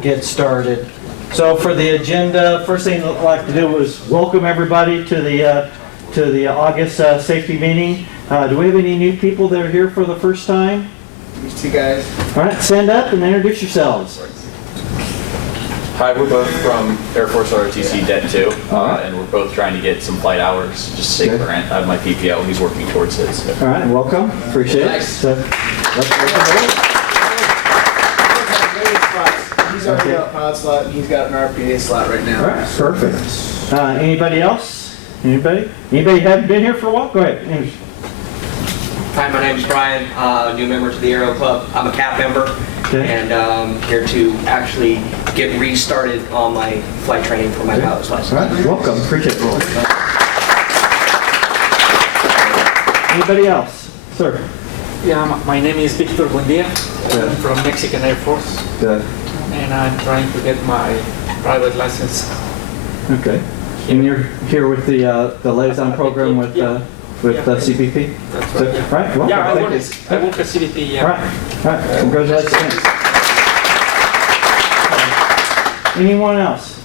get started. So for the agenda, first thing I'd like to do is welcome everybody to the August safety meeting. Do we have any new people that are here for the first time? These two guys. All right, stand up and introduce yourselves. Hi, we're both from Air Force ROTC Det 2, and we're both trying to get some flight hours just to save the rent. I have my PPL, he's working towards his. All right, welcome. Appreciate it. So, He's already got a pilot slot, and he's got an RPA slot right now. all right, perfect. Anybody else? Anybody? Anybody haven't been here for a while? Go ahead. Hi, my name is Brian, new member to the Aero Club. I'm a CAP member, and here to actually get restarted on my flight training for my pilot's license. All right, welcome. Appreciate it. Anybody else? Sir. Yeah, my name is Victor Buendia. I'm from Mexican Air Force. Good. And I'm trying to get my private license. Okay. And you're here with the liaison program with CBP? That's So, right. Yeah, right. Welcome. yeah I Thank work at CBP. you. Yeah. All right. All right. Congratulations. Anyone else?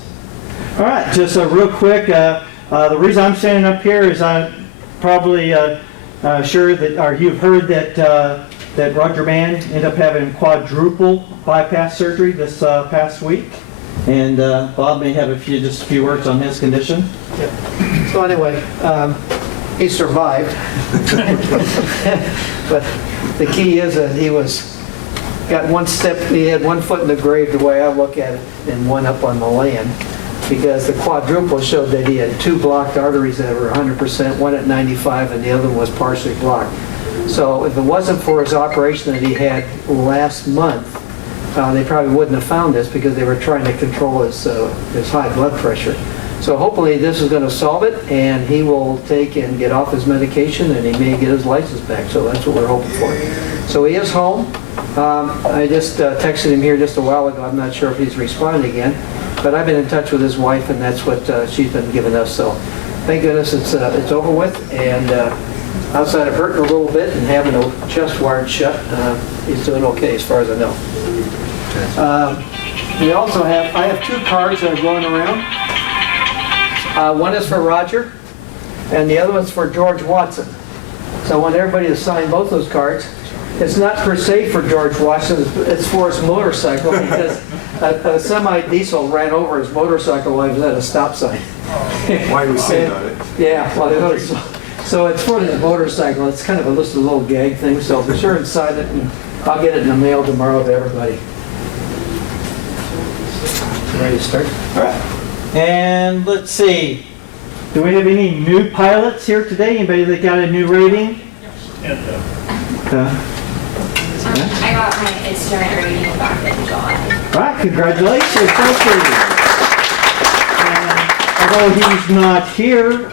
All right. Just real quick. The reason I'm standing up here is I'm probably sure that, or you've heard that Roger Mann ended up having quadruple bypass surgery this past week. And Bob may have just a few words on his condition. Yep. So anyway, he survived. But the key is that he got one step, he had 1 foot in the grave the way I look at it, and one up on the land. Because the quadruple showed that he had 2 blocked arteries that were 100%, one at 95 and the other one was partially blocked. So if it wasn't for his operation that he had last month, they probably wouldn't have found this because they were trying to control his high blood pressure. So hopefully this is going to solve it, and he will take and get off his medication, and he may get his license back. So that's what we're hoping for. So he is home. I just texted him here just a while ago. I'm not sure if he's responding again, but I've been in touch with his wife, and that's what she's been giving us. So thank goodness it's over with, and outside of hurting a little bit and having a chest wired shut, he's doing okay as far as I know. We also I have 2 cards that are going around. One is for Roger, and the other one's for George Watson. So I want everybody to sign both those cards. It's not per se for George Watson, it's for his motorcycle, because a semi-diesel ran over his motorcycle while he was at a stop sign. Why do we say about it? Yeah, well, so it's for his motorcycle. It's kind of a little gag thing, so be sure and sign it, and I'll get it in the mail tomorrow to everybody. Ready to start? All right. And let's see. Do we have any new pilots here today? Anybody that got a new rating? I got my instrument rating back in July. All right, congratulations. Thank you. And although he's not here,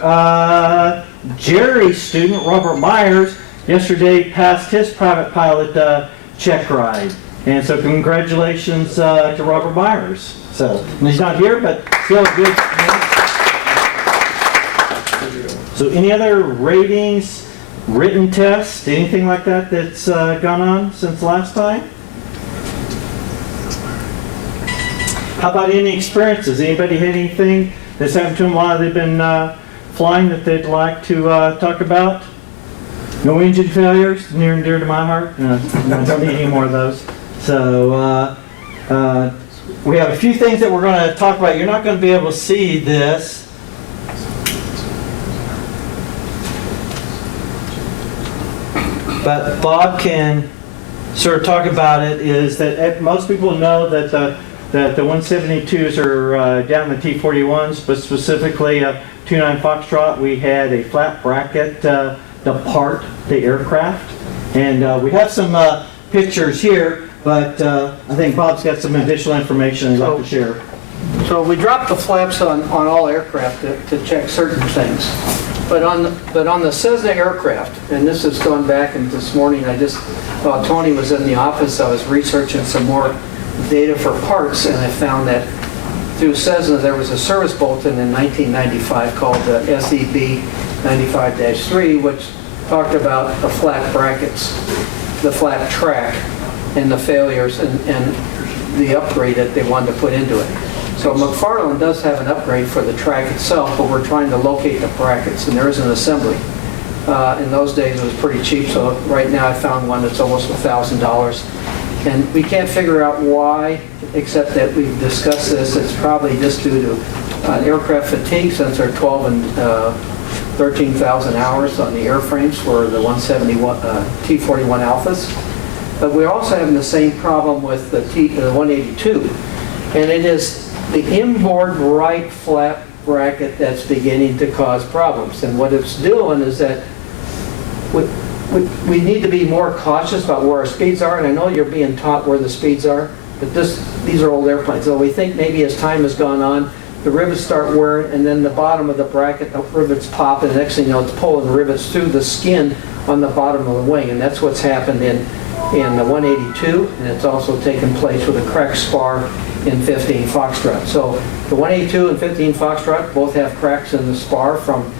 Jerry's student, Robert Myers, yesterday passed his private pilot check ride. And so congratulations to Robert Myers. So, and he's not here, but still good. So any other ratings, written tests, anything like that that's gone on since last time? How about any experiences? Anybody had anything that's happened to them while they've been flying that they'd like to talk about? No engine failures, near and dear to my heart. I don't need any more of those. So we have a few things that we're going to talk about. You're not going to be able to see this. But Bob can sort of talk about it, is that most people know that the 172s are down the T-41s, but specifically 29 Foxtrot, we had a flat bracket depart the aircraft. And we have some pictures here, but I think Bob's got some additional information he'd like to share. So we dropped the flaps on all aircraft to check certain things. But on the Cessna aircraft, and this has gone back, and this morning while Tony was in the office, I was researching some more data for parts, and I found that through Cessna there was a service bulletin in 1995 called the SEB 95-3, which talked about the flat brackets, the flat track, and the failures. And the upgrade that they wanted to put into it. So McFarland does have an upgrade for the track itself, but we're trying to locate the brackets, and there is an assembly. In those days, it was pretty cheap, so right now I found one that's almost $1,000. And we can't figure out why, except that we've discussed this. It's probably just due to aircraft fatigue, since they're 12 and 13,000 hours on the airframes for the 171 T-41 Alphas. But we're also having the same problem with the 182, and it is the inboard right flap bracket that's beginning to cause problems. And what it's doing is that we need to be more cautious about where our speeds are, and I know you're being taught where the speeds are, but these are old airplanes. So we think maybe as time has gone on, the rivets start wearing, and then the bottom of the bracket, the rivets pop, and the next thing you know, it's pulling the rivets through the skin on the bottom of the wing, and that's what's happened in the 182, and it's also taken place with a cracked spar in 15 Foxtrot. So the 182 and 15 Foxtrot both have cracks in the spar from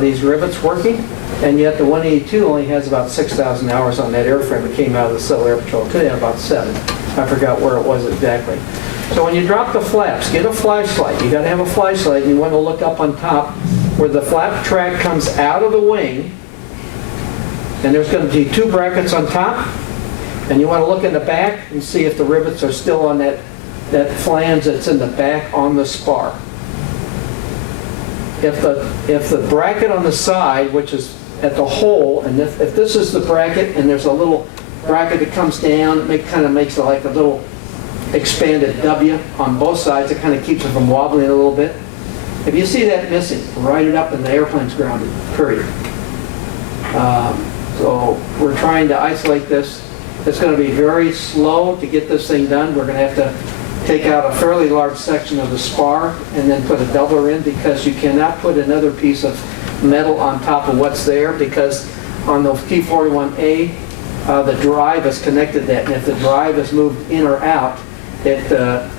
these rivets working, and yet the 182 only has about 6,000 hours on that airframe. It came out of the Civil Air Patrol. It could have about 7. I forgot where it was exactly. So when you drop the flaps, get a flashlight. You got to have a flashlight, and you want to look up on top where the flap track comes out of the wing, and there's going to be 2 brackets on top, and you want to look in the back and see if the rivets are still on that flange that's in the back on the spar. If the bracket on the side, which is at the hole, and if this is the bracket and there's a little bracket that comes down, it kind of makes it like a little expanded W on both sides. It kind of keeps it from wobbling a little bit. If you see that missing, write it up and the airplane's grounded, period. So we're trying to isolate this. It's going to be very slow to get this thing done. We're going to have to take out a fairly large section of the spar and then put a doubler in, because you cannot put another piece of metal on top of what's there, because on the T-41A, the drive is connected to that, and if the drive is moved in or out, it can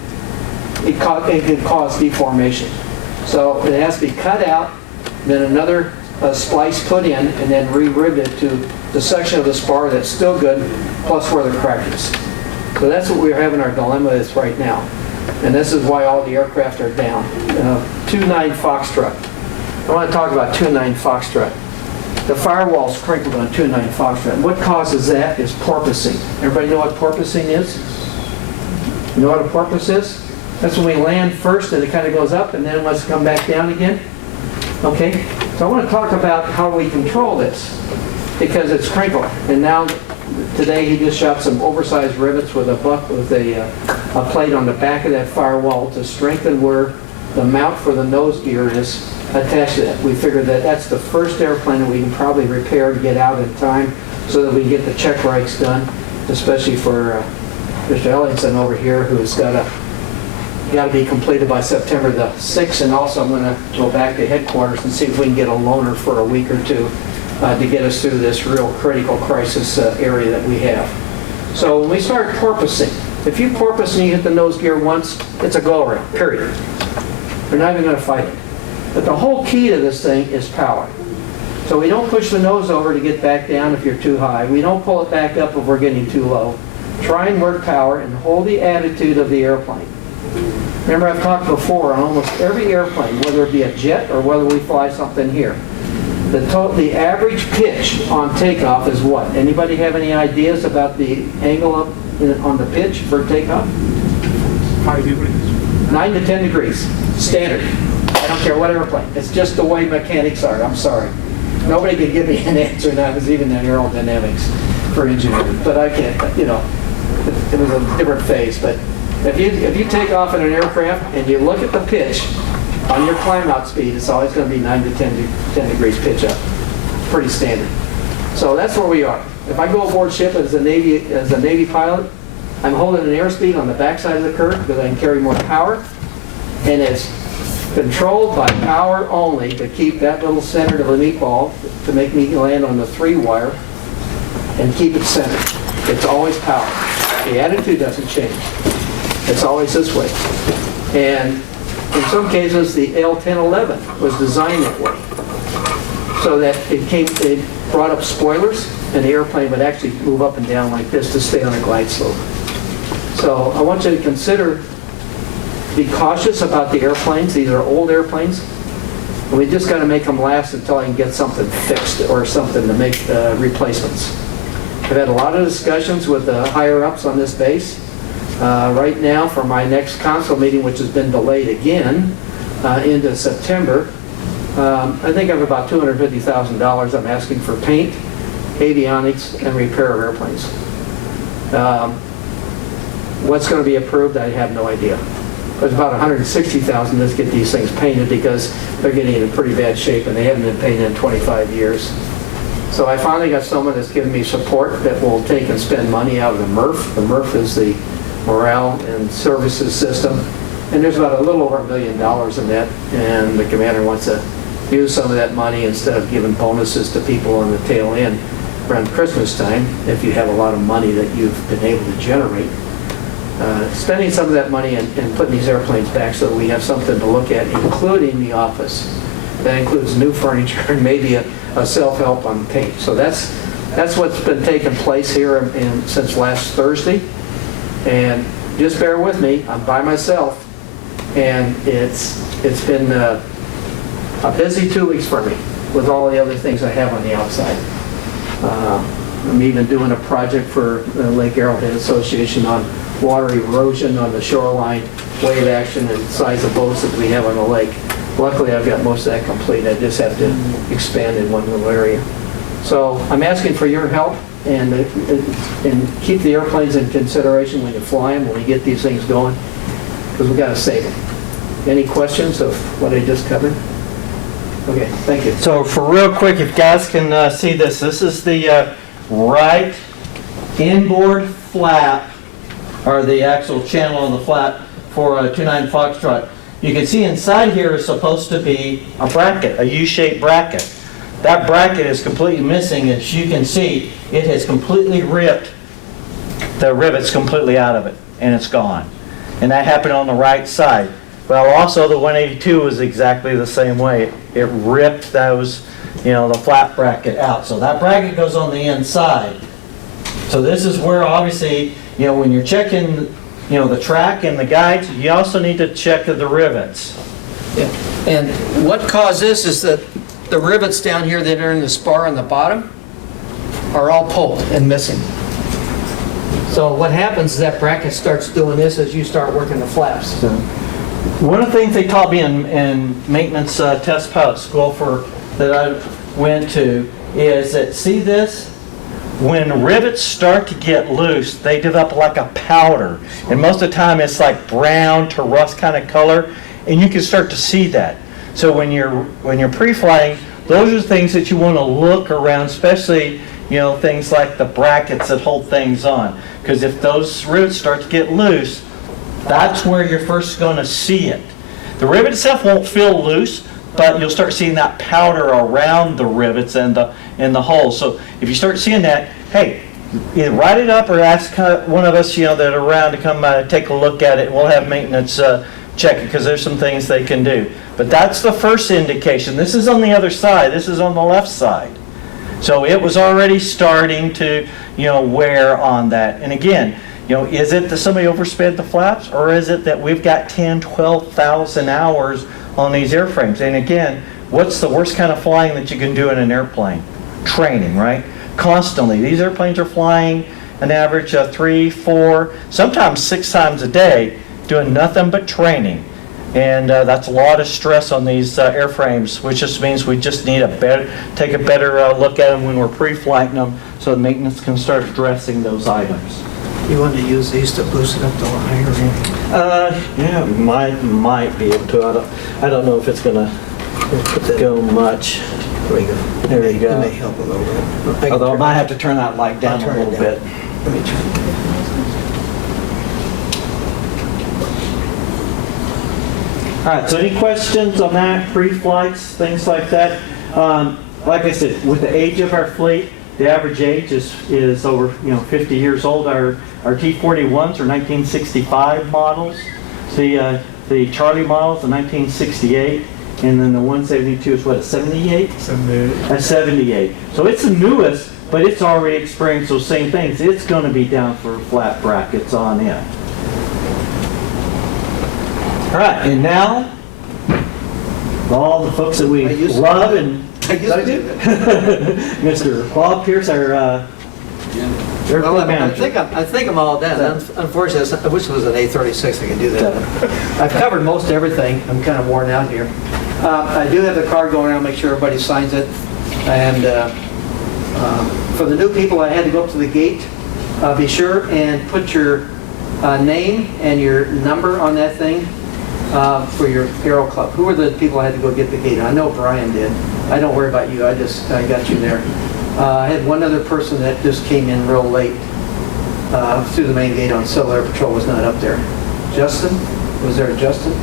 cause deformation. So it has to be cut out, then another splice put in, and then re-riveted to the section of the spar that's still good, plus where the crack is. So that's what we're having our dilemma is right now. And this is why all the aircraft are down. 29 Foxtrot. I want to talk about 29 Foxtrot. The firewall's crinkled on 29 Foxtrot. And what causes that is porpoising. Everybody know what porpoising is? You know what a porpoise is? That's when we land first and it kind of goes up and then it wants to come back down again. Okay? So I want to talk about how we control this, because it's crinkled. And now, today he just shot some oversized rivets with a plate on the back of that firewall to strengthen where the mount for the nose gear is attached to that. We figured that that's the first airplane that we can probably repair to get out in time so that we can get the check rights done, especially for Mr. Ellingson over here, who's got to be completed by September the 6th. And also I'm going to go back to headquarters and see if we can get a loaner for a week or two to get us through this real critical crisis area that we have. So when we start porpoising, if you porpoise and you hit the nose gear once, it's a go around, period. We're not even going to fight it. But the whole key to this thing is power. So we don't push the nose over to get back down if you're too high. We don't pull it back up if we're getting too low. Try and work power and hold the attitude of the airplane. Remember, I've talked before on almost every airplane, whether it be a jet or whether we fly something here. The average pitch on takeoff is what? Anybody have any ideas about the angle on the pitch for takeoff? 9 to 10 degrees, standard. I don't care what airplane. It's just the way mechanics are. I'm sorry. Nobody can give me an answer now, because even in aerodynamics for engineering. But I can't, it was a different phase. But if you take off in an aircraft and you look at the pitch on your climb out speed, it's always going to be 9 to 10 degrees pitch up. Pretty standard. So that's where we are. If I go aboard ship as a Navy pilot, I'm holding an airspeed on the backside of the curve because I can carry more power, and it's controlled by power only to keep that little centered of a meatball to make me land on the 3-wire and keep it centered. It's always power. The attitude doesn't change. It's always this way. And in some cases, the L1011 was designed that way, so that it brought up spoilers, and the airplane would actually move up and down like this to stay on a glide slope. So I want you to consider, be cautious about the airplanes. These are old airplanes. And we just got to make them last until I can get something fixed or something to make replacements. I've had a lot of discussions with the higher-ups on this base. Right now, for my next council meeting, which has been delayed again into September, I think I have about $250,000 I'm asking for paint, avionics, and repair of airplanes. What's going to be approved, I have no idea. There's about $160,000 to get these things painted because they're getting in pretty bad shape and they haven't been painted in 25 years. So I finally got someone that's given me support that will take and spend money out of the MRF. The MRF is the Morale and Services System. And there's about a little over $1 million in that. And the commander wants to use some of that money instead of giving bonuses to people on the tail end around Christmas time, if you have a lot of money that you've been able to generate. Spending some of that money and putting these airplanes back so that we have something to look at, including the office. That includes new furniture and maybe a self-help on paint. So that's what's been taking place here since last Thursday. And just bear with me, I'm by myself, and it's been a busy 2 weeks for me with all the other things I have on the outside. I'm even doing a project for the Lake Arrowhead Association on water erosion on the shoreline, wave action, and size of boats that we have on the lake. Luckily, I've got most of that complete. I just have to expand in one little area. So I'm asking for your help and keep the airplanes in consideration when you fly them, when we get these things going, because we've got to save them. Any questions of what I just covered? Okay, thank you. So for real quick, if guys can see this, this is the right inboard flap, or the actual channel on the flap for a 29 Foxtrot. You can see inside here is supposed to be a bracket, a U-shaped bracket. That bracket is completely missing. As you can see, it has completely ripped the rivets completely out of it, and it's gone. And that happened on the right side. Well, also the 182 was exactly the same way. It ripped those, the flap bracket out. So that bracket goes on the inside. So this is where obviously, when you're checking, the track and the guides, you also need to check the rivets. Yeah. And what caused this is that the rivets down here that are in the spar on the bottom are all pulled and missing. So what happens is that bracket starts doing this as you start working the flaps. So, one of the things they taught me in maintenance test pilot school that I went to is that, see this? When rivets start to get loose, they develop like a powder. And most of the time it's like brown to rust kind of color, and you can start to see that. So when you're pre-flying, those are things that you want to look around, especially things like the brackets that hold things on. Because if those rivets start to get loose, that's where you're first going to see it. The rivet itself won't feel loose, but you'll start seeing that powder around the rivets and the holes. So if you start seeing that, hey, either write it up or ask one of us, that are around to come take a look at it. We'll have maintenance check it, because there's some things they can do. But that's the first indication. This is on the other side. This is on the left side. So it was already starting to, wear on that. And again, is it that somebody oversped the flaps, or is it that we've got 10, 12,000 hours on these airframes? And again, what's the worst kind of flying that you can do in an airplane? Training, right? Constantly. These airplanes are flying an average of 3, 4, sometimes 6 times a day, doing nothing but training. And that's a lot of stress on these airframes, which just means we just need take a better look at them when we're pre-flighting them, so the maintenance can start addressing those items. You want to use these to boost it up to a higher end? Yeah, might be able to. I don't know if it's gonna go much. There we go. There you go. It may help a little bit. Although I might have to turn that light down a little bit. Let me turn it down. All right, so any questions on that, pre-flights, things like that? Like I said, with the age of our fleet, the average age is over 50 years old. Our T-41s are 1965 models. The Charlie models are 1968, and then the 172 is what, 78? 78. 78. So it's the newest, but it's already experienced those same things. It's going to be down for flat brackets on in. right, and now, all the folks that we I used to- love and I used to do Mr. Bob Pierce, our airport Well, I manager. think I'm all done. Unfortunately, I wish it was an A36 I could do that. I've covered most everything. I'm kind of worn out here. I do have the card going around, make sure everybody signs it. And for the new people, I had to go up to the gate. Be sure and put your name and your number on that thing for your Aero Club. Who were the people I had to go get the gate? I know Brian did. I don't worry about you. I got you there. I had one other person that just came in real late through the main gate on Civil Air Patrol, was not up there. Justin? Was there a Justin?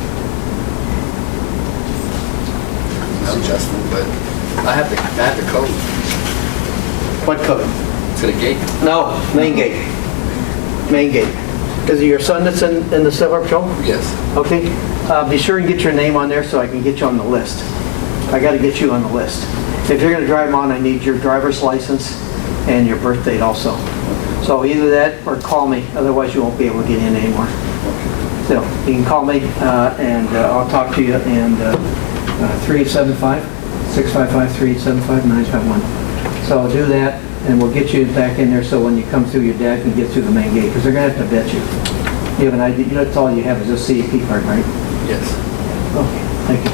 No, Justin, but I have the code What code? to the gate. No, main gate. Main gate. Is it your son that's in the Civil Air Patrol? Yes. Okay. Be sure and get your name on there so I can get you on the list. I got to get you on the list. If you're going to drive on, I need your driver's license and your birth date also. So either that or call me, otherwise you won't be able to get in anymore. So you can call me and I'll talk to you, and 375-655-3875-951. So I'll do that and we'll get you back in there so when you come through, your dad can get through the main gate, because they're going to have to vet you. You have an ID, that's all you have is a CAP card, right? Yes. Okay, thank you.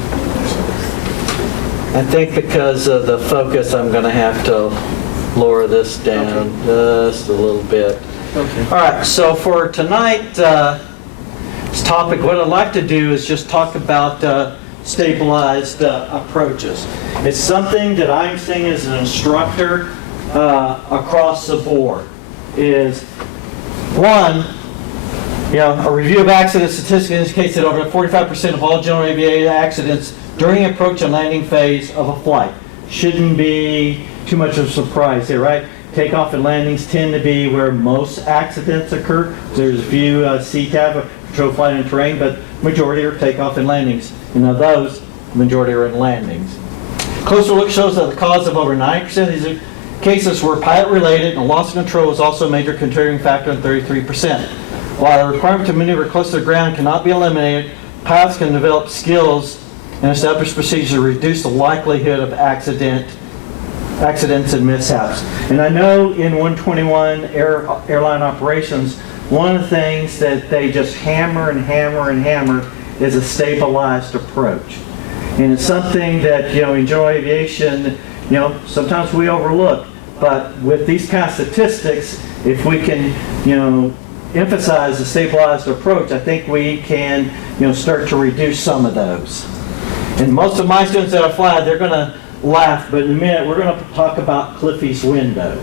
I think because of the focus, I'm going to have to lower this down just a little bit. Okay. All right, so for tonight's topic, what I'd like to do is just talk about stabilized approaches. It's something that I'm seeing as an instructor across the board. Is one, a review of accident statistics indicates that over 45% of all general aviation accidents during approach and landing phase of a flight. Shouldn't be too much of a surprise here, right? Takeoff and landings tend to be where most accidents occur. There's a few CTAV, control flight and terrain, but majority are takeoff and landings. And of those, the majority are in landings. Closer look shows that the cause of over 90% of these cases were pilot-related, and loss of control was also a major contributing factor in 33%. While the requirement to maneuver close to the ground cannot be eliminated, pilots can develop skills and establish procedures to reduce the likelihood of accidents and mishaps. And I know in 121 airline operations, one of the things that they just hammer and hammer and hammer is a stabilized approach. And it's something that, in general aviation, sometimes we overlook. But with these kind of statistics, if we can, emphasize the stabilized approach, I think we can, start to reduce some of those. And most of my students that I fly, they're going to laugh, but in a minute we're going to talk about Cliffy's window.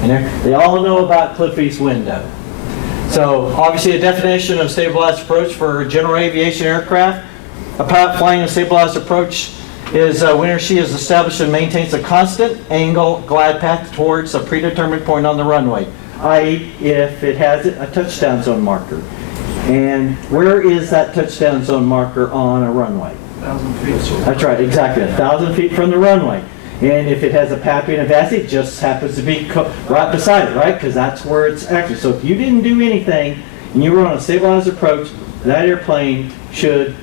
And they all know about Cliffy's window. So obviously a definition of stabilized approach for general aviation aircraft, a pilot flying a stabilized approach is when he or she has established and maintains a constant angle glide path towards a predetermined point on the runway, i.e. if it has a touchdown zone marker. And where is that touchdown zone marker on a runway? 1,000 feet. That's right, exactly, 1,000 feet from the runway. And if it has a PAPI and a VASI, it just happens to be right beside it, right? Because that's where it's actually. So if you didn't do anything and you were on a stabilized approach, that airplane should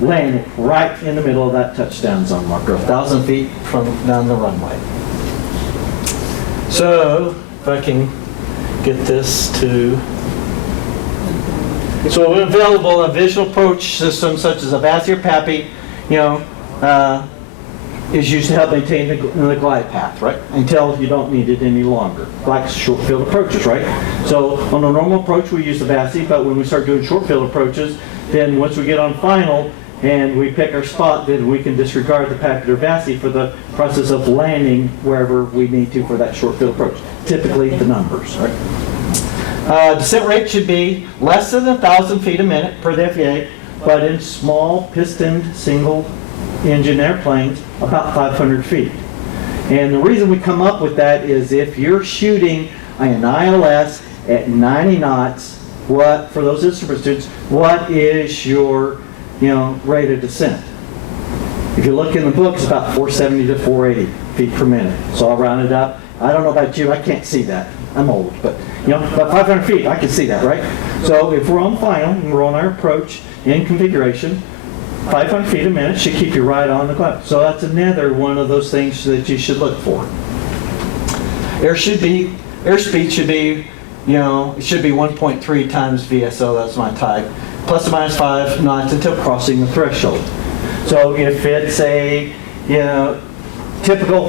land right in the middle of that touchdown zone marker, 1,000 feet from down the runway. So if I can get this to. So when available, a visual approach system such as a VASI or PAPI, is used to help maintain the glide path, right? Until you don't need it any longer, like short field approaches, right? So on a normal approach, we use the VASI, but when we start doing short field approaches, then once we get on final and we pick our spot, then we can disregard the PAPI or VASI for the process of landing wherever we need to for that short field approach. Typically the numbers, right? Descent rate should be less than 1,000 feet a minute per the FAA, but in small pistoned single engine airplanes about 500 feet. And the reason we come up with that is if you're shooting an ILS at 90 knots, what, for those instrument students, what is your rate of descent? If you look in the book, it's about 470 to 480 feet per minute. So I'll round it up. I don't know about you, I can't see that. I'm old, but about 500 feet, I can see that, right? So if we're on final and we're on our approach, in configuration. 500 feet a minute should keep you right on the clock. So that's another one of those things that you should look for. Airspeed should be, it should be 1.3 times VSO, that's my type, plus or minus 5 knots until crossing the threshold. So if it's a, typical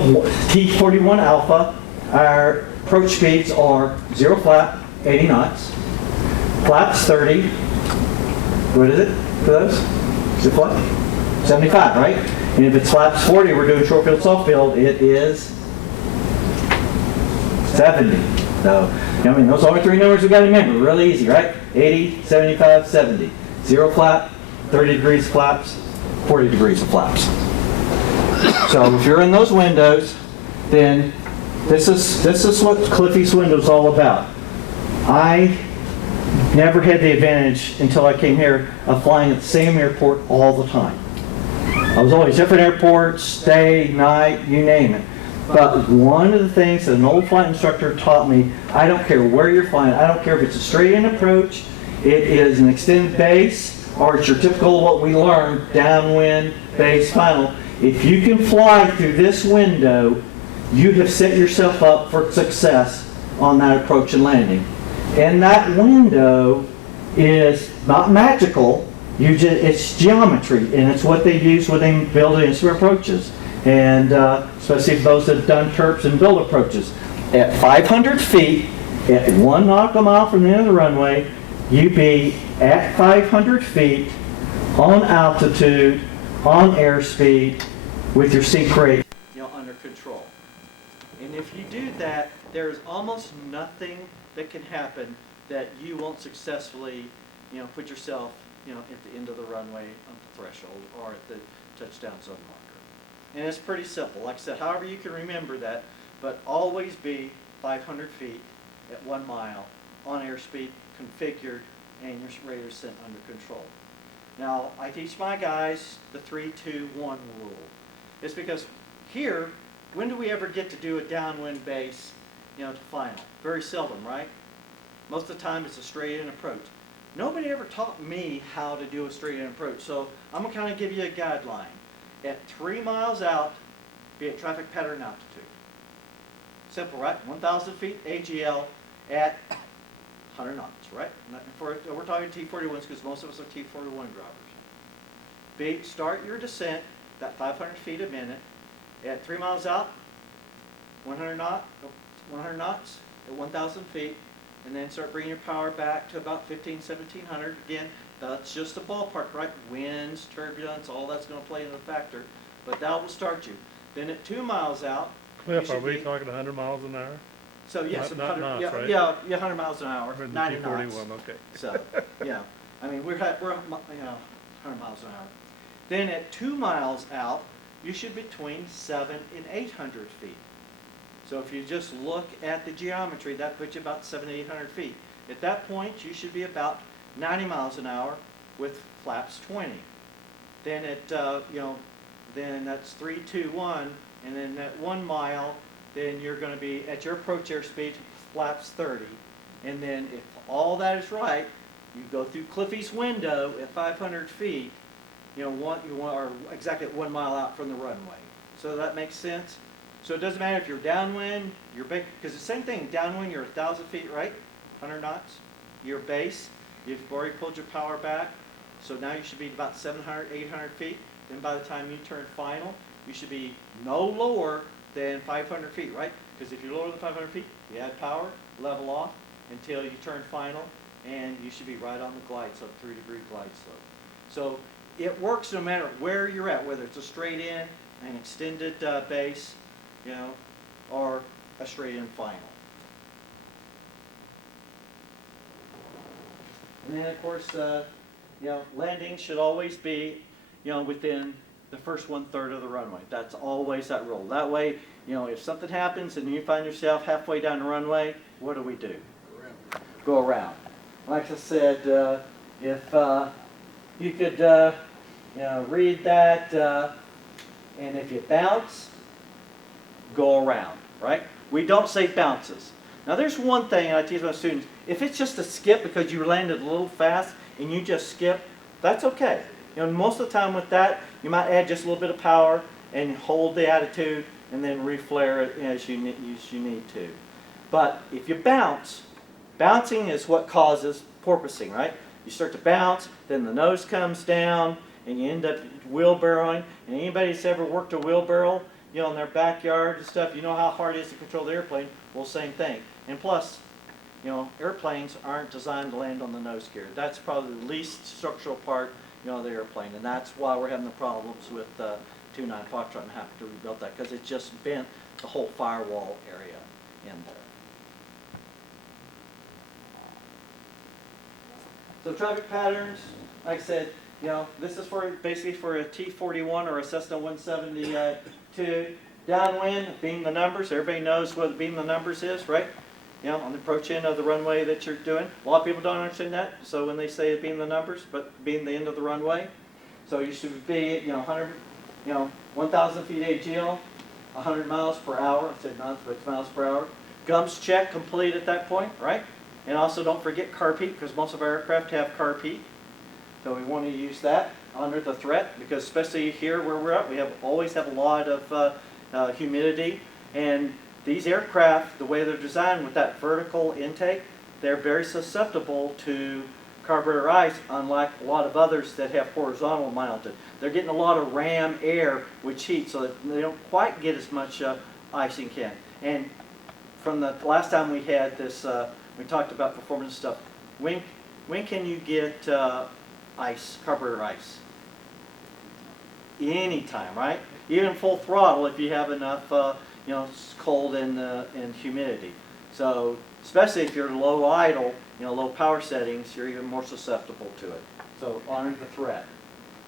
T41 Alpha, our approach speeds are 0 flap, 80 knots, flaps 30, what is it for those? Is it flap? 75, right? And if it's flaps 40, we're doing short field, soft field, it is 70. So, those are three numbers we got to remember. Really easy, right? 80, 75, 70. 0 flap, 30 degrees flaps, 40 degrees of flaps. So if you're in those windows, then this is what Cliffy's window is all about. I never had the advantage until I came here of flying at the same airport all the time. I was always different airports, day, night, you name it. But one of the things that an old flight instructor taught me, I don't care where you're flying, I don't care if it's a straight-in approach, it is an extended base, or it's your typical what we learned, downwind, base, final. If you can fly through this window, you have set yourself up for success on that approach and landing. And that window is not magical, it's geometry, and it's what they use when they build instrument approaches. And especially for those that have done terps and build approaches. At 500 feet, at 1 nautical mile from the end of the runway, you be at 500 feet on altitude, on airspeed, with your sync rate under control. And if you do that, there's almost nothing that can happen that you won't successfully, put yourself, at the end of the runway on the threshold or at the touchdown zone marker. And it's pretty simple. Like I said, however you can remember that, but always be 500 feet at 1 mile on airspeed, configured, and your radar sent under control. Now, I teach my guys the 3-2-1 rule. It's because here, when do we ever get to do a downwind base, to final? Very seldom, right? Most of the time it's a straight-in approach. Nobody ever taught me how to do a straight-in approach, so I'm going to kind of give you a guideline. At 3 miles out, be at traffic pattern altitude. Simple, right? 1,000 feet AGL at 100 knots, right? We're talking T41s because most of us are T41 drivers. Start your descent at 500 feet a minute. At 3 miles out, 100 knots at 1,000 feet, and then start bringing your power back to about 1,700. Again, that's just a ballpark, right? Winds, turbulence, all that's going to play into a factor, but that will start you. Then at 2 miles out, Cliff, are we talking 100 miles an hour? So yes, Not knots, yeah, right? yeah, 100 miles an hour, 90 knots. Okay. So, yeah, I mean we're 100 miles an hour. Then at 2 miles out, you should be between 700 and 800 feet. So if you just look at the geometry, that puts you about 700 to 800 feet. At that point, you should be about 90 miles an hour with flaps 20. Then at then that's 3, 2, 1, and then at 1 mile, then you're going to be at your approach airspeed, flaps 30. And then if all that is right, you go through Cliffy's window at 500 feet, you are exactly at 1 mile out from the runway. So that makes sense? So it doesn't matter if you're downwind, you're big, because the same thing, downwind, you're 1,000 feet, right? 100 knots. Your base, you've already pulled your power back, so now you should be about 700, 800 feet. Then by the time you turn final, you should be no lower than 500 feet, right? Because if you're lower than 500 feet, you add power, level off until you turn final, and you should be right on the glide slope, 3-degree glide slope. So it works no matter where you're at, whether it's a straight in, an extended base, or a straight in final. And then of course, landing should always be, within the first 1/3 of the runway. That's always that rule. That way, if something happens and you find yourself halfway down the runway, what do we do? Go around. Like I said, if you could, read that, and if you bounce, go around, right? We don't say bounces. Now there's one thing I teach my students, if it's just a skip because you landed a little fast and you just skip, that's okay. You know, most of the time with that, you might add just a little bit of power and hold the attitude and then reflare it as you need to. But if you bounce, bouncing is what causes porpoising, right? You start to bounce, then the nose comes down, and you end up wheelbarrowing. And anybody that's ever worked a wheelbarrow, you know, in their backyard and stuff, you know how hard it is to control the airplane. Well, same thing. And plus, you know, airplanes aren't designed to land on the nose gear. That's probably the least structural part, you know, of the airplane, and that's why we're having the problems with 29 Foxtrot and having to rebuild that, because it just bent the whole firewall area in there. So traffic patterns, like I said, you know, this is for basically for a T-41 or a Cessna 172. Downwind, beam the numbers. Everybody knows what the beam the numbers is, right? You know, on the approach end of the runway that you're doing. A lot of people don't understand that. So when they say beam the numbers, but beam the end of the runway. So you should be, you know, 1,000 feet AGL, 100 miles per hour. I said knots, but it's miles per hour. Gumps check complete at that point, right? And also don't forget car peak, because most of our aircraft have car peak. So we want to use that under the threat, because especially here where we're at, we always have a lot of humidity. And these aircraft, the way they're designed with that vertical intake, they're very susceptible to carburetor ice, unlike a lot of others that have horizontal mounted. They're getting a lot of ram air with heat, so that they don't quite get as much icing can. And from the last time we had this, we talked about performance stuff. When can you get ice, carburetor ice? Anytime, right? Even full throttle if you have enough, you know, cold and humidity. So especially if you're low idle, you know, low power settings, you're even more susceptible to it. So honor the threat.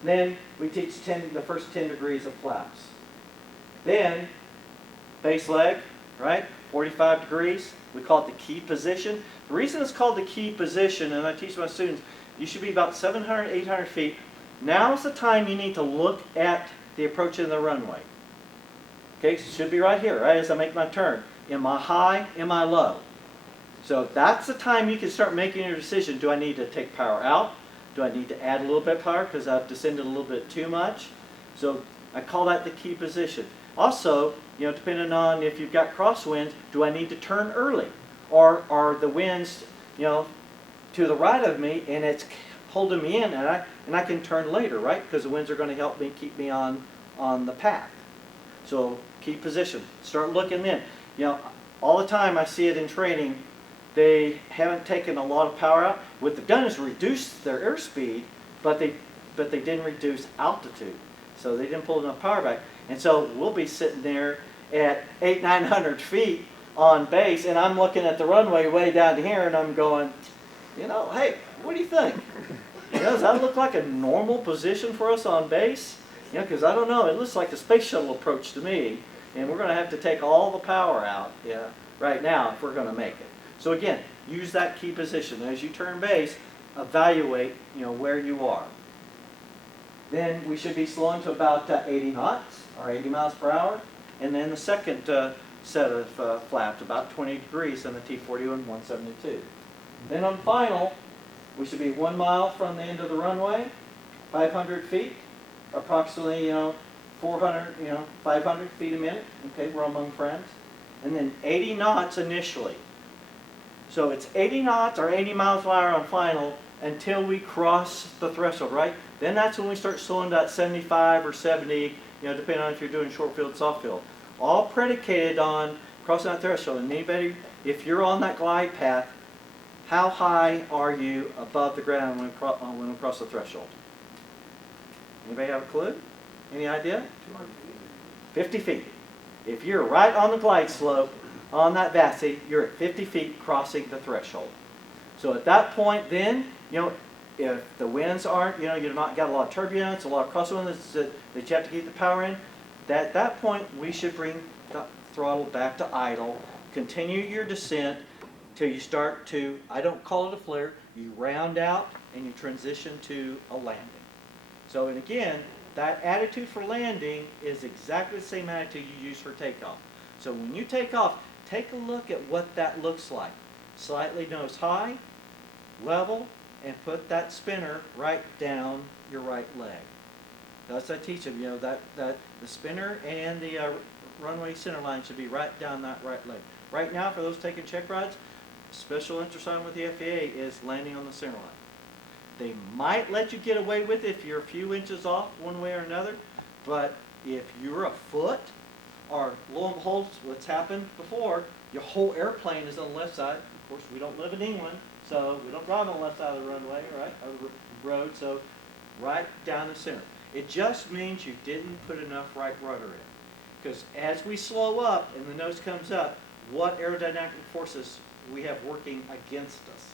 Then we teach the first 10 degrees of flaps. Then base leg, right? 45 degrees. We call it the key position. The reason it's called the key position, and I teach my students, you should be about 700, 800 feet. Now's the time you need to look at the approach in the runway. Okay, so it should be right here, right, as I make my turn. Am I high? Am I low? So that's the time you can start making your decision. Do I need to take power out? Do I need to add a little bit of power because I've descended a little bit too much? So I call that the key position. Also, you know, depending on if you've got crosswinds, do I need to turn early? Or are the winds, you know, to the right of me and it's holding me in and I can turn later, right? Because the winds are going to help me keep me on the path. So key position. Start looking in. You know, all the time I see it in training. They haven't taken a lot of power out. What they've done is reduce their airspeed, but they didn't reduce altitude. So they didn't pull enough power back. And so we'll be sitting there at 800-900 feet on base, and I'm looking at the runway way down here, and I'm going, you know, hey, what do you think? You know, does that look like a normal position for us on base? You know, because I don't know, it looks like the space shuttle approach to me, and we're going to have to take all the power out right now if we're going to make it. So again, use that key position. As you turn base, evaluate, you know, where you are. Then we should be slowing to about 80 knots, or 80 miles per hour. And then the second set of flaps, about 20 degrees on the T-41 172. Then on final, we should be 1 mile from the end of the runway, 500 feet, approximately, you know, 500 feet a minute. Okay, we're among friends. And then 80 knots initially. So it's 80 knots or 80 miles an hour on final until we cross the threshold, right? Then that's when we start slowing to that 75 or 70, you know, depending on if you're doing short field, soft field. All predicated on crossing that threshold. And anybody, if you're on that glide path, how high are you above the ground when we cross the threshold? Anybody have a clue? Any idea? 50 feet. If you're right on the glide slope, on that VASI, you're at 50 feet crossing the threshold. So at that point then, you know, if the winds aren't, you know, you've not got a lot of turbulence, a lot of crosswinds that you have to keep the power in, at that point we should bring the throttle back to idle, continue your descent till you start to, I don't call it a flare, you round out and you transition to a landing. So, and again, that attitude for landing is exactly the same attitude you use for takeoff. So when you take off, take a look at what that looks like. Slightly nose high, level, and put that spinner right down your right leg. Thus I teach them, that the spinner and the runway center line should be right down that right leg. Right now, for those taking check rides, special interest on with the FAA is landing on the center line. They might let you get away with it if you're a few inches off one way or another, but if you're a foot, or lo and behold, what's happened before, your whole airplane is on the left side. Of course, we don't live in England, so we don't drive on the left side of the runway, right, or the road, so right down the center. It just means you didn't put enough right rudder in. Because as we slow up and the nose comes up, what aerodynamic forces we have working against us?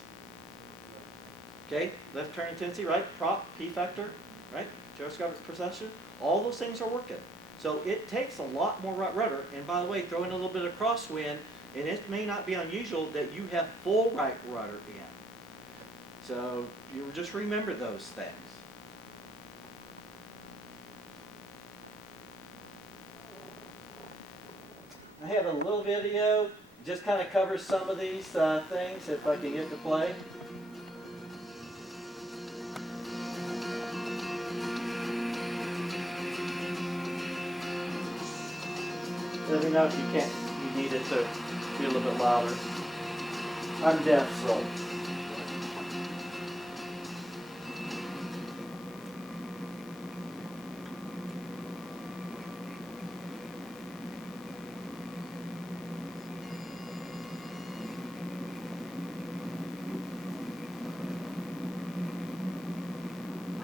Okay, left turning tendency, right? Prop, P factor, right? Gyroscopic precession. All those things are working. So it takes a lot more right rudder. And by the way, throw in a little bit of crosswind, and it may not be unusual that you have full right rudder in. So you just remember those things. I have a little video, just kind of covers some of these things, if I can get to play. Let me know if you need it to be a little bit louder. I'm deaf, so.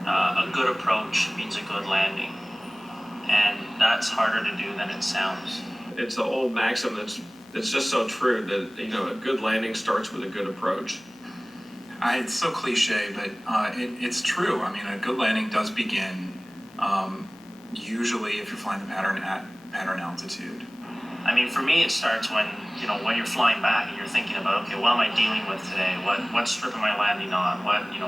A good approach means a good landing, and that's harder to do than it sounds. It's the old maxim that's just so true that a good landing starts with a good approach. It's so cliche, but it's true. I mean, a good landing does begin usually if you're flying the pattern at pattern altitude. I mean, for me, it starts when you're flying back and you're thinking about, okay, what am I dealing with today? What strip am I landing on?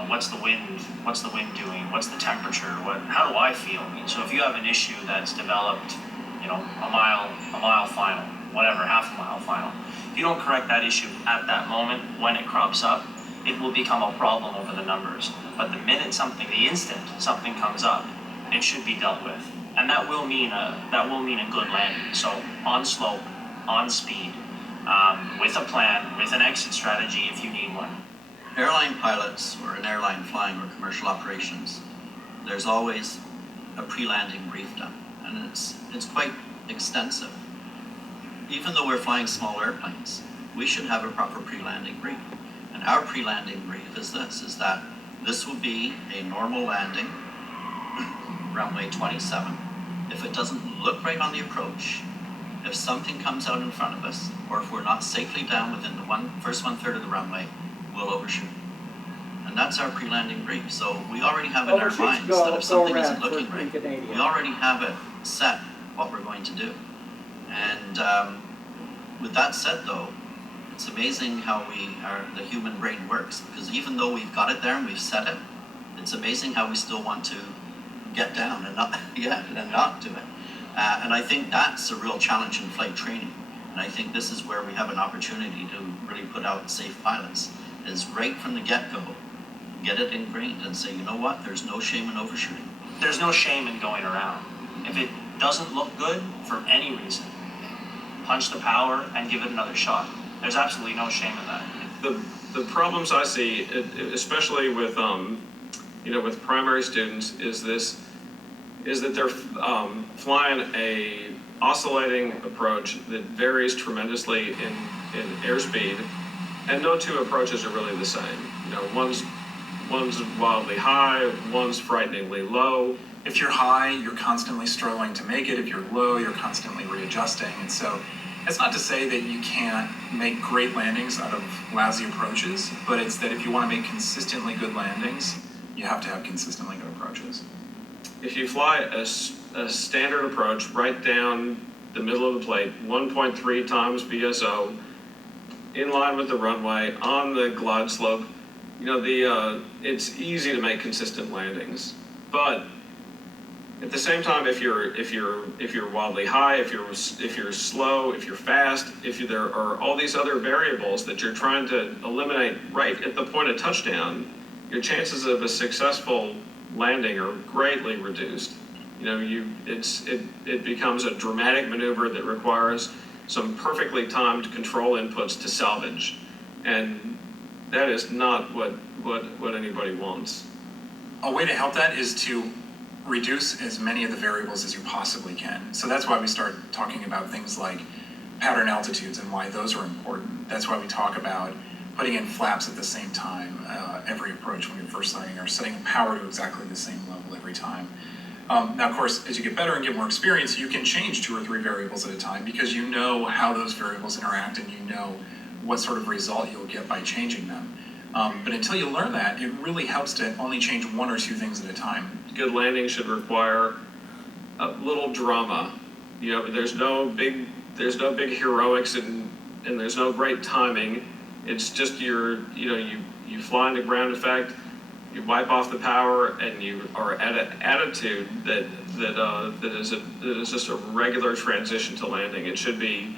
What's the wind? What's the wind doing? What's the temperature? How do I feel? So if you have an issue that's developed, a mile final, whatever, half a mile final, if you don't correct that issue at that moment when it crops up, it will become a problem over the numbers. But the instant something comes up, it should be dealt with. And that will mean a good landing. So on slope, on speed, with a plan, with an exit strategy if you need one. Airline pilots or in airline flying or commercial operations, there's always a pre-landing brief done, and it's quite extensive. Even though we're flying small airplanes, we should have a proper pre-landing brief. And our pre-landing brief is that this will be a normal landing, runway 27. If it doesn't look right on the approach, if something comes out in front of us, or if we're not safely down within the first one-third of the runway, we'll overshoot. And that's our pre-landing brief. So we already have in our minds that if something isn't looking right, we already have it set what we're going to do. And with that said, though, it's amazing how the human brain works, because even though we've got it there and we've set it, it's amazing how we still want to get down and not do it. And I think that's a real challenge in flight training. And I think this is where we have an opportunity to really put out safe pilots, is right from the get-go, get it ingrained and say, you know what, there's no shame in overshooting. There's no shame in going around. If it doesn't look good for any reason, punch the power and give it another shot. There's absolutely no shame in that. The problems I see, especially with with primary students, is that they're flying a oscillating approach that varies tremendously in airspeed, and no two approaches are really the same. One's wildly high, one's frighteningly low. If you're high, you're constantly struggling to make it. If you're low, you're constantly readjusting. And so it's not to say that you can't make great landings out of lousy approaches, but it's that if you want to make consistently good landings, you have to have consistently good approaches. If you fly a standard approach right down the middle of the plate, 1.3 times VSO, in line with the runway, on the glide slope, it's easy to make consistent landings. But at the same time, if you're wildly high, if you're slow, if you're fast, there are all these other variables that you're trying to eliminate right at the point of touchdown, your chances of a successful landing are greatly reduced. You know, it becomes a dramatic maneuver that requires some perfectly timed control inputs to salvage, and that is not what anybody wants. A way to help that is to reduce as many of the variables as you possibly can. So that's why we start talking about things like pattern altitudes and why those are important. That's why we talk about putting in flaps at the same time every approach when you're first learning, or setting power to exactly the same level every time. Now, of course, as you get better and get more experience, you can change 2 or 3 variables at a time because you know how those variables interact and you know what sort of result you'll get by changing them. But until you learn that, it really helps to only change 1 or 2 things at a time. Good landing should require a little drama. You know, there's no big heroics and there's no great timing. It's just you fly into ground effect, you wipe off the power, and you are at an attitude that is just a regular transition to landing. It should be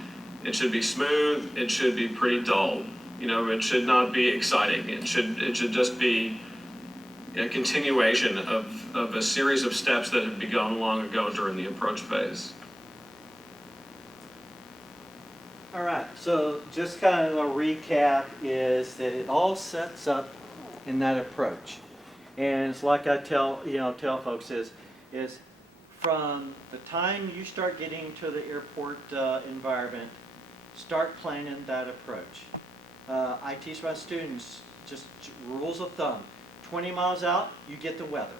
smooth. It should be pretty dull. You know, it should not be exciting. It should just be a continuation of a series of steps that had begun long ago during the approach phase. All right, so just kind of a recap is that it all sets up in that approach. And it's like I tell folks is from the time you start getting to the airport environment, start planning that approach. I teach my students just rules of thumb. 20 miles out, you get the weather.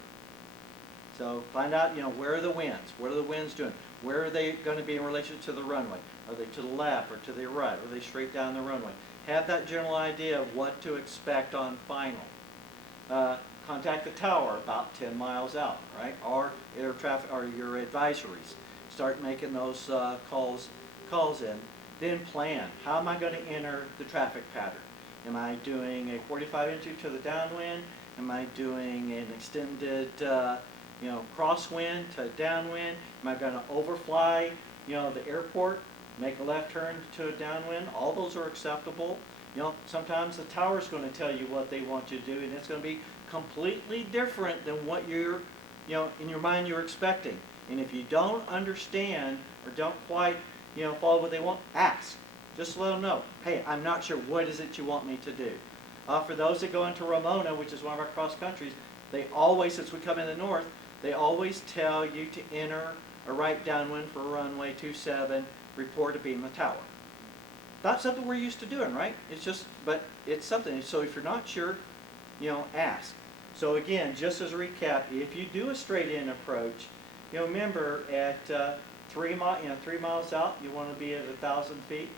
So find out, where are the winds? What are the winds doing? Where are they going to be in relation to the runway? Are they to the left or to the right? Are they straight down the runway? Have that general idea of what to expect on final. Contact the tower about 10 miles out, right? Or air traffic, or your advisories. Start making those calls in. Then plan. How am I going to enter the traffic pattern? Am I doing a 45 entry to the downwind? Am I doing an extended, crosswind to downwind? Am I going to overfly, the airport, make a left turn to a downwind? All those are acceptable. Sometimes the tower's going to tell you what they want you to do, and it's going to be completely different than what you're, in your mind you're expecting. And if you don't understand or don't quite, follow what they want, ask. Just let them know, hey, I'm not sure, what is it you want me to do? For those that go into Ramona, which is one of our cross countries, they always, since we come in the north, they always tell you to enter a right downwind for runway 27, report to beam the tower. That's something we're used to doing, right? But it's something. So if you're not sure, ask. So again, just as a recap, if you do a straight in approach, remember at 3 miles out, you want to be at 1,000 feet.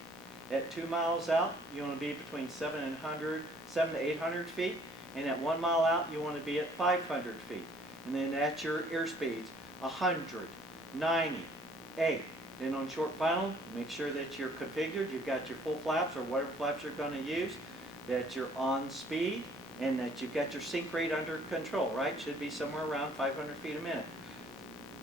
At 2 miles out, you want to be between 7 to 800 feet. And at 1 mile out, you want to be at 500 feet. And then at your airspeeds, 100, 90, 8. Then on short final, make sure that you're configured, you've got your full flaps or whatever flaps you're going to use, that you're on speed, and that you've got your sink rate under control, right? Should be somewhere around 500 feet a minute.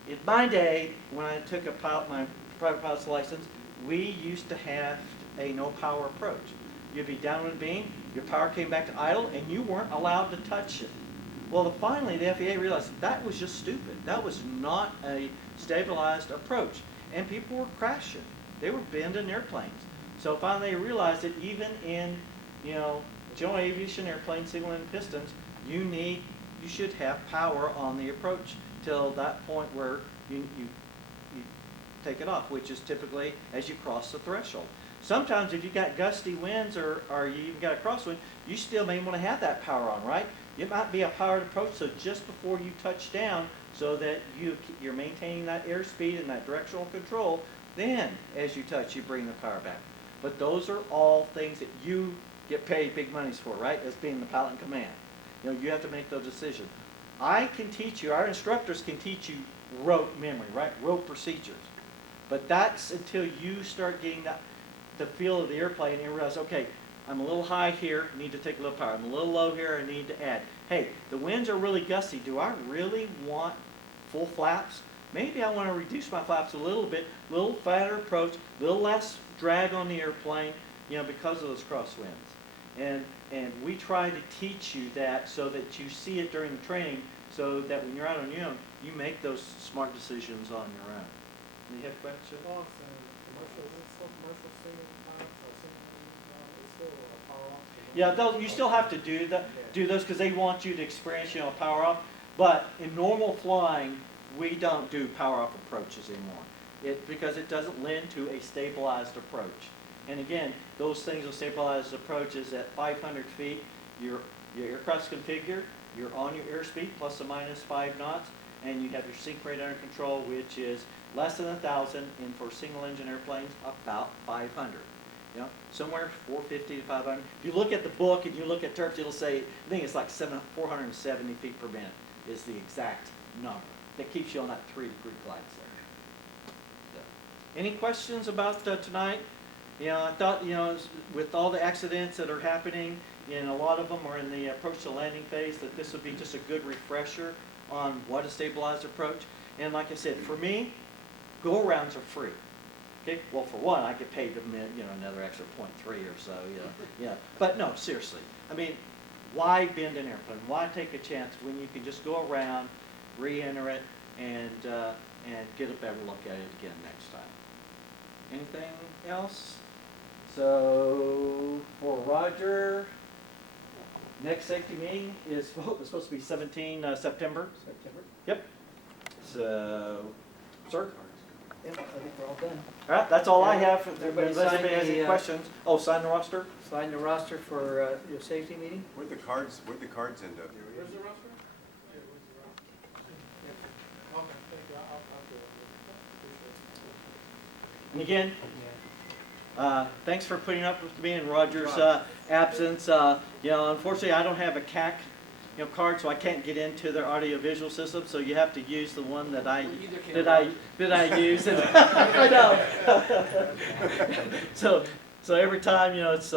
In my day, when I took my private pilot's license, we used to have a no power approach. You'd be downwind beam, your power came back to idle, and you weren't allowed to touch it. Well, finally, the FAA realized that was just stupid. That was not a stabilized approach. And people were crashing. They were bending airplanes. So finally they realized that even in, general aviation airplanes, single end pistons, you should have power on the approach till that point where you take it off, which is typically as you cross the threshold. Sometimes if you've got gusty winds or you even got a crosswind, you still may want to have that power on, right? It might be a powered approach, so just before you touch down, so that you're maintaining that airspeed and that directional control, then as you touch, you bring the power back. But those are all things that you get paid big monies for, right? As being the pilot in command. You have to make those decisions. I can teach you, our instructors can teach you rote memory, right? Rote procedures. But that's until you start getting the feel of the airplane and you realize, okay, I'm a little high here, need to take a little power. I'm a little low here, I need to add. Hey, the winds are really gusty. Do I really want full flaps? Maybe I want to reduce my flaps a little bit, a little fatter approach, a little less drag on the airplane, because of those crosswinds. And we try to teach you that so that you see it during the training, so that when you're out on your own, you make those smart decisions on your own. Any have questions? Yeah, you still have to do those because they want you to experience, power off. But in normal flying, we don't do power off approaches anymore. Because it doesn't lend to a stabilized approach. And again, those things will stabilize approaches at 500 feet. Your aircraft's configured. You're on your airspeed plus or minus 5 knots, and you have your sink rate under control, which is less than 1,000, and for single-engine airplanes, about 500. Somewhere 450 to 500. If you look at the book and you look at turps, it'll say, I think it's like 470 feet per minute is the exact number. That keeps you on that 3-degree glide there. Any questions about tonight? I thought, with all the accidents that are happening, and a lot of them are in the approach to landing phase, that this would be just a good refresher on what a stabilized approach. And like I said, for me, go-arounds are free. Okay? Well, for one, I get paid another extra 0.3 or so. But no, seriously. I mean, why bend an airplane? Why take a chance when you can just go around, re-enter it, and get a better look at it again next time? Anything else? So for Roger, next safety meeting is supposed to be 17 September. September. Yep. So, sir. Yeah, I think we're all done. All right, that's all I have. Everybody Unless sign anybody has any the, questions. Oh, sign the roster. Sign the roster for your safety meeting. Where'd the cards end up? Where's the roster? And again, thanks for putting up with me in Roger's absence. Unfortunately, I don't have a CAC card, so I can't get into their audio-visual system. So you have to use the one that I use. I know. So every time, it's